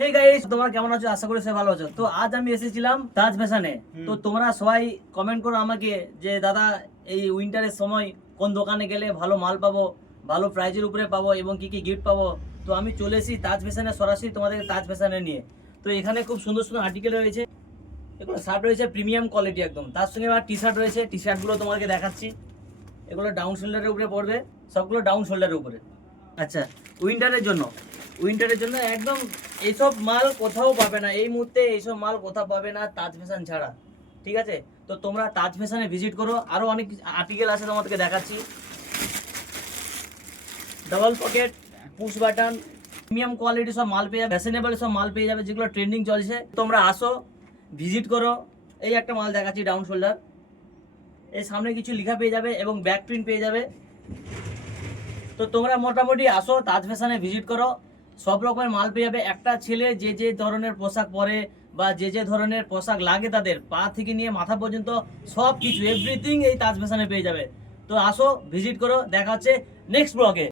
Hey guys, তোমরা কেমন আছো? আশা করি সবাই ভালো আছো। তো আজ আমি এসেছিলাম তাজ ফ্যাশনে। তো তোমরা সবাই কমেন্ট করো আমাকে যে দাদা এই উইন্টারের সময় কোন দোকানে গেলে ভালো মাল পাবো, ভালো প্রাইজের উপরে পাবো এবং কি কি গিফট পাবো। তো আমি চলে এসেছি তাজ ফ্যাশনে, সরাসরি তোমাদের তাজ ফ্যাশনে নিয়ে। তো এখানে খুব সুন্দর সুন্দর আর্টিকেল রয়েছে, এগুলো শার্ট রয়েছে প্রিমিয়াম কোয়ালিটি একদম। তার সঙ্গে আমার টি শার্ট রয়েছে, টি শার্টগুলো তোমাদেরকে দেখাচ্ছি। এগুলো ডাউন শোল্ডারের উপরে পড়বে, সবগুলো ডাউন শোল্ডারের উপরে। আচ্ছা, উইন্টারের জন্য একদম এইসব মাল কোথাও পাবে না, এই মুহূর্তে এইসব মাল কোথাও পাবে না তাজ ফ্যাশন ছাড়া। ঠিক আছে, তো তোমরা তাজ ফ্যাশনে ভিজিট করো। আরো অনেক আর্টিকেল আছে তোমাদেরকে দেখাচ্ছি। Double pocket, push button, premium quality সব মাল পেয়ে যাবে, ফ্যাশনেবল সব মাল পেয়ে যাবে যেগুলো ট্রেন্ডিং চলছে। তোমরা আসো, ভিজিট করো। এই একটা মাল দেখাচ্ছি ডাউন শোল্ডার, এর সামনে কিছু লেখা পেয়ে যাবে এবং ব্যাক প্রিন্ট পেয়ে যাবে। তো তোমরা মোটামুটি আসো, তাজ ফ্যাশনে ভিজিট করো, সব রকমের মাল পেয়ে যাবে। একটা ছেলে যে যে ধরনের পোশাক পরে বা যে যে ধরনের পোশাক লাগে তাদের পা থেকে নিয়ে মাথা পর্যন্ত সব কিছু এভরিথিং এই তাজ ফ্যাশনে পেয়ে যাবে। তো আসো, ভিজিট করো, দেখা হচ্ছে নেক্সট ব্লগে।